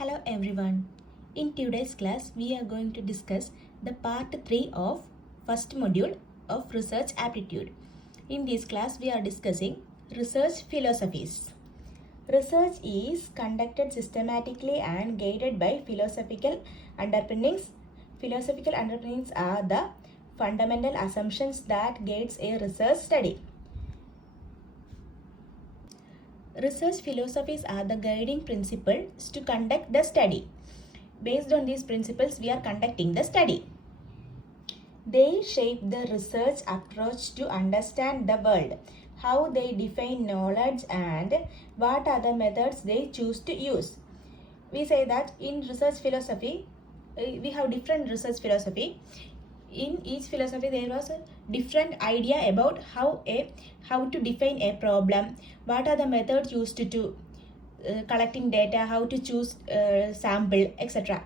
Hello everyone. In today's class, we are going to discuss the part 3 of first module of research aptitude. In this class, we are discussing research philosophies. Research is conducted systematically and guided by philosophical underpinnings. Philosophical underpinnings are the fundamental assumptions that guides a research study. Research philosophies are the guiding principles to conduct the study. Based on these principles, we are conducting the study. They shape the research approach to understand the world, how they define knowledge, and what are the methods they choose to use. We say that in research philosophy, we have different research philosophy. In each philosophy there was a different idea about how to define a problem, what are the methods used to collecting data, how to choose sample, etc.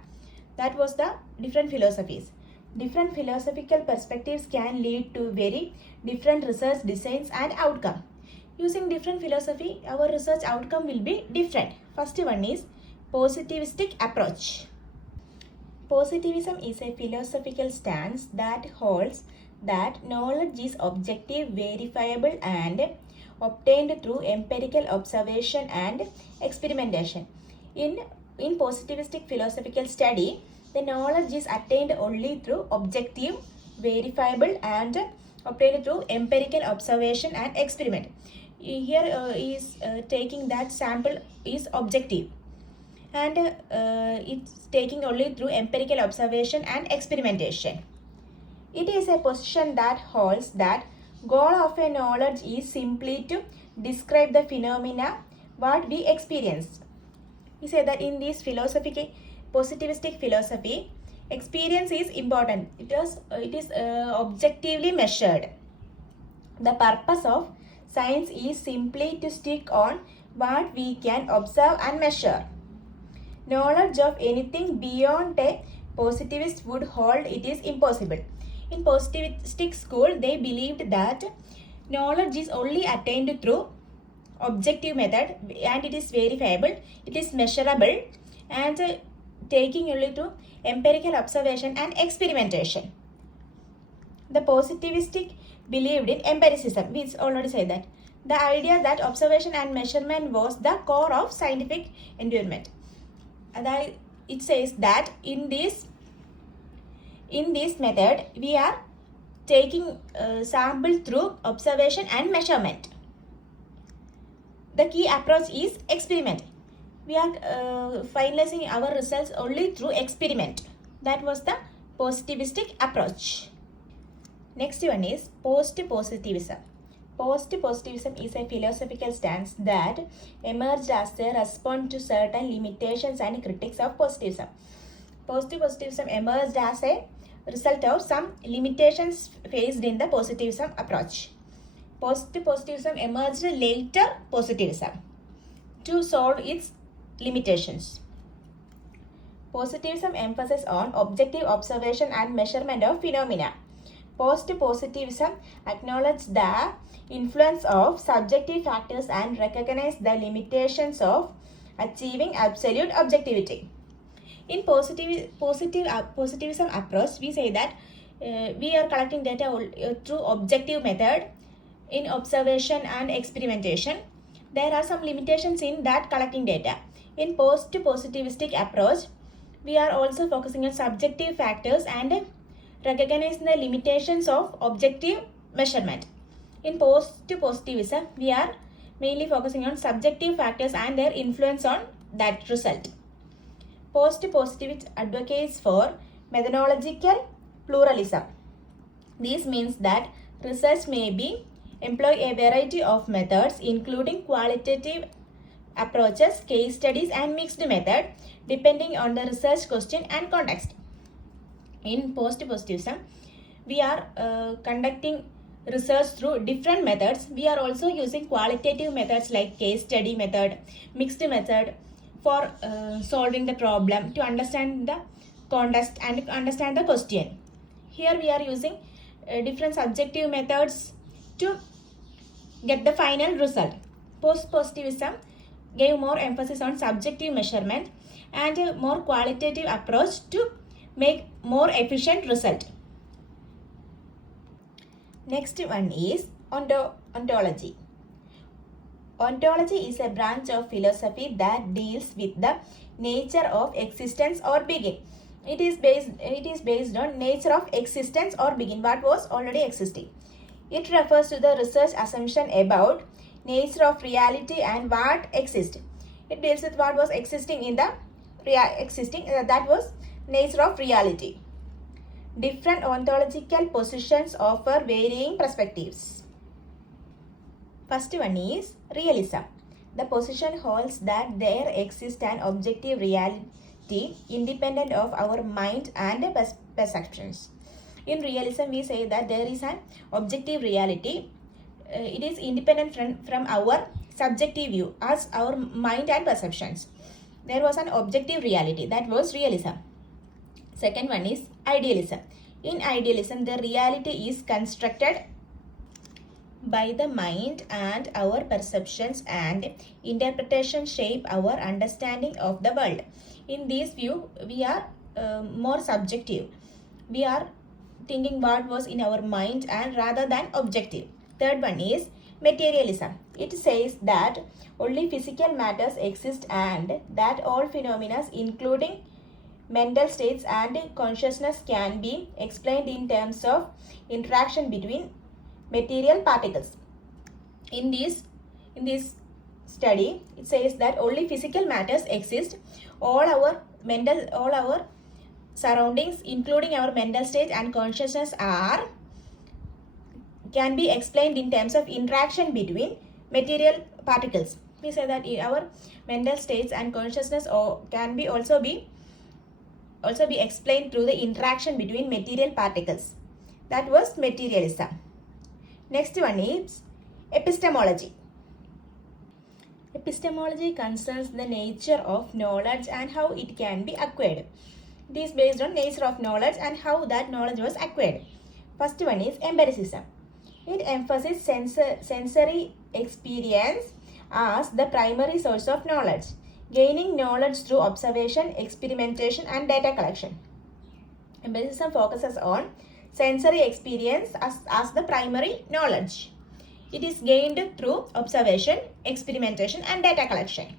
That was the different philosophies. Different philosophical perspectives can lead to very different research designs and outcome. Using different philosophy, our research outcome will be different. First one is positivistic approach. Positivism is a philosophical stance that holds that knowledge is objective, verifiable, and obtained through empirical observation and experimentation. In positivistic philosophical study, the knowledge is attained only through objective, verifiable, and obtained through empirical observation and experiment. Here is taking that sample is objective, and it's taking only through empirical observation and experimentation. It is a position that holds that goal of a knowledge is simply to describe the phenomena what we experience. We say that in this positivistic philosophy, experience is important. It is objectively measured. The purpose of science is simply to stick on what we can observe and measure. Knowledge of anything beyond a positivist would hold it is impossible. In positivistic school, they believed that knowledge is only attained through objective method, and it is verifiable, it is measurable, and taking only through empirical observation and experimentation. The positivistic believed in empiricism. We already said that. The idea that observation and measurement was the core of scientific endeavor. It says that in this method we are taking sample through observation and measurement. The key approach is experiment. We are finalizing our results only through experiment. That was the positivistic approach. Next one is post-positivism. Post-positivism is a philosophical stance that emerged as a response to certain limitations and critiques of positivism. Post-positivism emerged as a result of some limitations faced in the positivism approach. Post-positivism emerged later positivism to solve its limitations. Positivism emphasizes on objective observation and measurement of phenomena. Post-positivism acknowledges the influence of subjective factors and recognizes the limitations of achieving absolute objectivity. In positivism approach, we say that we are collecting data through objective method in observation and experimentation. There are some limitations in that collecting data. In post-positivistic approach, we are also focusing on subjective factors and recognizing the limitations of objective measurement. In post-positivism, we are mainly focusing on subjective factors and their influence on that result. Post-positivist advocates for methodological pluralism. This means that research may employ a variety of methods, including qualitative approaches, case studies, and mixed method, depending on the research question and context. In post-positivism, we are conducting research through different methods. We are also using qualitative methods like case study method, mixed method for solving the problem, to understand the context and understand the question. Here we are using different subjective methods to get the final result. Post-positivism gave more emphasis on subjective measurement and a more qualitative approach to make more efficient result. Next one is ontology. Ontology is a branch of philosophy that deals with the nature of existence or being. It is based on nature of existence or being, what was already existing. It refers to the research assumption about nature of reality and what exists. It deals with what was existing in the that was nature of reality. Different ontological positions offer varying perspectives. First one is realism. The position holds that there exists an objective reality independent of our mind and perceptions. In realism, we say that there is an objective reality. It is independent from our subjective view as our mind and perceptions. There was an objective reality, that was realism. Second one is idealism. In idealism, the reality is constructed by the mind, and our perceptions and interpretation shape our understanding of the world. In this view, we are more subjective. We are thinking what was in our mind and rather than objective. Third one is materialism. It says that only physical matters exist and that all phenomena, including mental states and consciousness, can be explained in terms of interaction between material particles. In this study, it says that only physical matters exist. All our surroundings, including our mental state and consciousness, can be explained in terms of interaction between material particles. We say that our mental states and consciousness can be also be explained through the interaction between material particles. That was materialism. Next one is epistemology. Epistemology concerns the nature of knowledge and how it can be acquired. It is based on nature of knowledge and how that knowledge was acquired. First one is empiricism. It emphasizes sensory experience as the primary source of knowledge, gaining knowledge through observation, experimentation, and data collection. Empiricism focuses on sensory experience as the primary knowledge. It is gained through observation, experimentation, and data collection.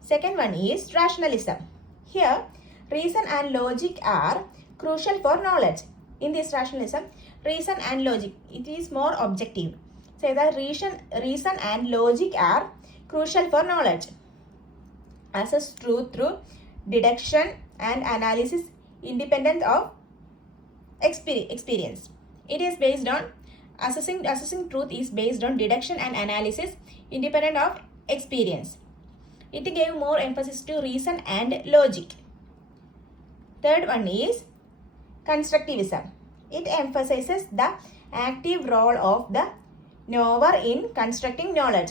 Second one is rationalism. Here, reason and logic are crucial for knowledge. In this rationalism, reason and logic, it is more objective. Say that reason and logic are crucial for knowledge. Assess truth through deduction and analysis independent of experience. It is based on assessing truth is based on deduction and analysis independent of experience. It gave more emphasis to reason and logic. Third one is constructivism. It emphasizes the active role of the knower in constructing knowledge.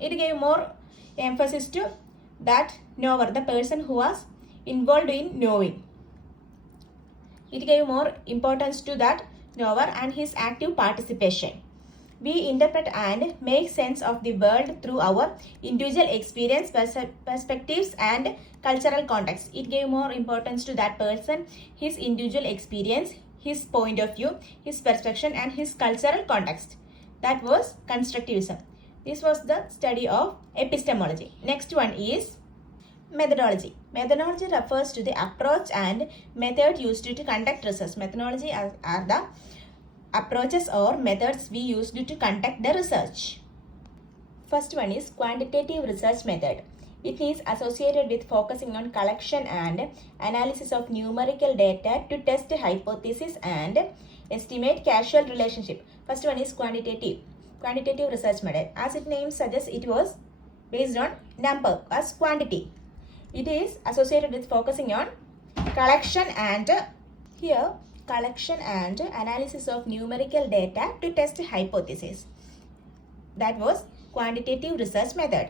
It gave more emphasis to that knower, the person who was involved in knowing. It gave more importance to that knower and his active participation. We interpret and make sense of the world through our individual experience, perspectives, and cultural context. It gave more importance to that person, his individual experience, his point of view, his perception, and his cultural context. That was constructivism. This was the study of epistemology. Next one is methodology. Methodology refers to the approach and method used to conduct research. Methodology are the approaches or methods we used to conduct the research. First one is quantitative research method. It is associated with focusing on collection and analysis of numerical data to test hypothesis and estimate causal relationship. First one is quantitative research method. As its name suggests, it was based on number as quantity. It is associated with focusing on collection and analysis of numerical data to test hypothesis. That was quantitative research method.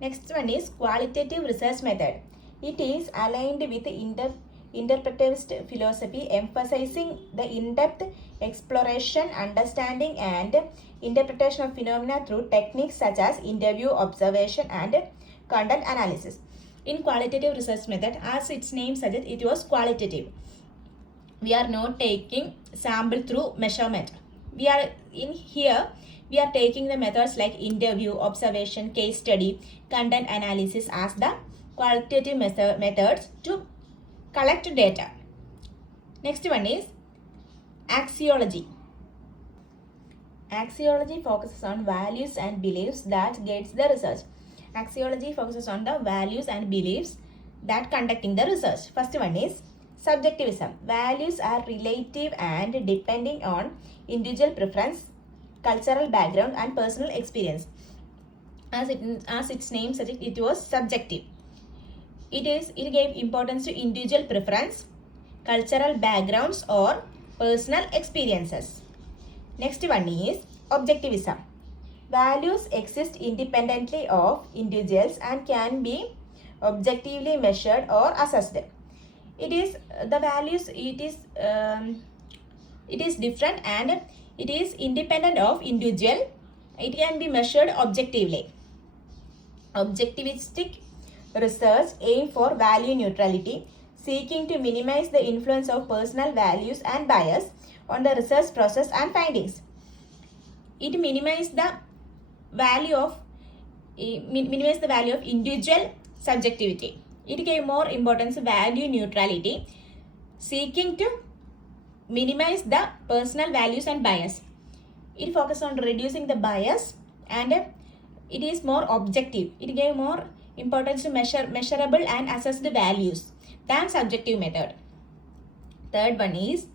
Next one is qualitative research method. It is aligned with interpretivist philosophy, emphasizing the in-depth exploration, understanding, and interpretation of phenomena through techniques such as interview, observation, and content analysis. In qualitative research method, as its name suggests, it was qualitative. We are not taking sample through measurement. We are taking the methods like interview, observation, case study, content analysis as the qualitative methods to collect data. Next one is axiology. Axiology focuses on values and beliefs that guides the research. Axiology focuses on the values and beliefs that conducting the research. First one is subjectivism. Values are relative and depending on individual preference, cultural background and personal experience. As its name suggests, it was subjective. It gave importance to individual preference, cultural backgrounds or personal experiences. Next one is objectivism. Values exist independently of individuals and can be objectively measured or assessed. It is different and it is independent of individual. It can be measured objectively. Objectivistic research aims for value neutrality, seeking to minimize the influence of personal values and bias on the research process and findings. It minimizes the value of individual subjectivity. It gave more importance to value neutrality, seeking to minimize the personal values and bias. It focuses on reducing the bias and it is more objective. It gave more importance to measurable and assessed values than subjective method. Third one is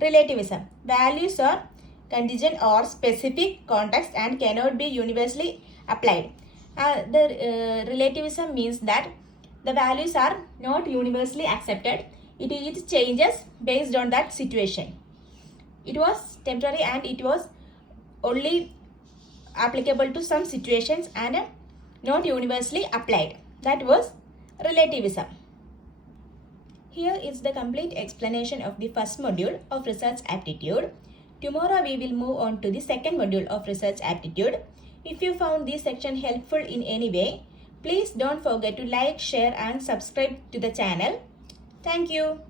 relativism. Values are contingent or specific context and cannot be universally applied. Relativism means that the values are not universally accepted. It changes based on that situation. It was temporary and it was only applicable to some situations and not universally applied. That was relativism. Here is the complete explanation of the first module of research aptitude. Tomorrow we will move on to the second module of research aptitude. If you found this section helpful in any way, please don't forget to like, share and subscribe to the channel. Thank you.